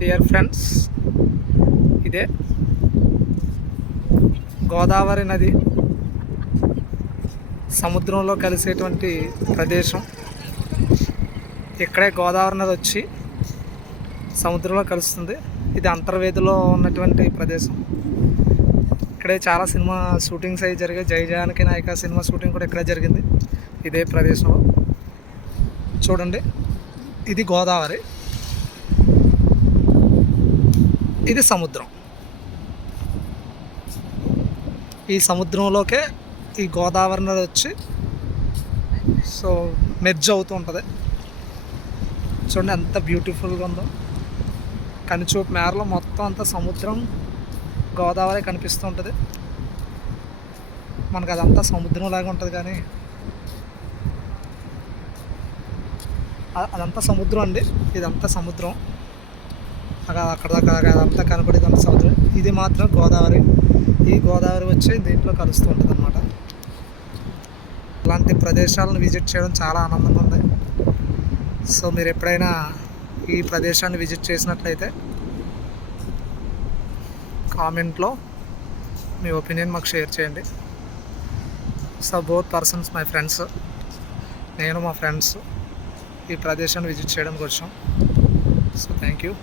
Dear friends, ఇదే గోదావరి నది సముద్రంలో కలిసేటువంటి ప్రదేశం. ఇక్కడే గోదావరి నది వచ్చి సముద్రంలో కలుస్తుంది. ఇది అంతర్వేదిలో ఉన్నటువంటి ప్రదేశం. ఇక్కడే చాలా సినిమా షూటింగ్స్ అవి జరిగాయి. జై జానకి నాయక సినిమా షూటింగ్ కూడా ఇక్కడే జరిగింది, ఇదే ప్రదేశంలో. చూడండి, ఇది గోదావరి, ఇది సముద్రం. ఈ సముద్రంలోకే ఈ గోదావరి నది వచ్చి మెర్జ్ అవుతూ ఉంటుంది. చూడండి ఎంత బ్యూటిఫుల్గా ఉందో. కనిచూపు మేరలో మొత్తం అంతా సముద్రం, గోదావరి కనిపిస్తూ ఉంటుంది. మనకు అదంతా సముద్రం లాగా ఉంటుంది, కానీ అదంతా సముద్రం అండి. ఇదంతా సముద్రం, అక్కడ దాకా అదంతా కనపడేది సముద్రం. ఇది మాత్రం గోదావరి. ఈ గోదావరి వచ్చి దీంట్లో కలుస్తూ ఉంటుంది అన్నమాట. అలాంటి ప్రదేశాలను విజిట్ చేయడం చాలా ఆనందంగా ఉంది. సో మీరు ఎప్పుడైనా ఈ ప్రదేశాన్ని విజిట్ చేసినట్లయితే కామెంట్లో మీ ఒపీనియన్ మాకు షేర్ చేయండి. So both persons my friends, నేను మా ఫ్రెండ్స్ ఈ ప్రదేశాన్ని విజిట్ చేయడానికి వచ్చాం. So thank you.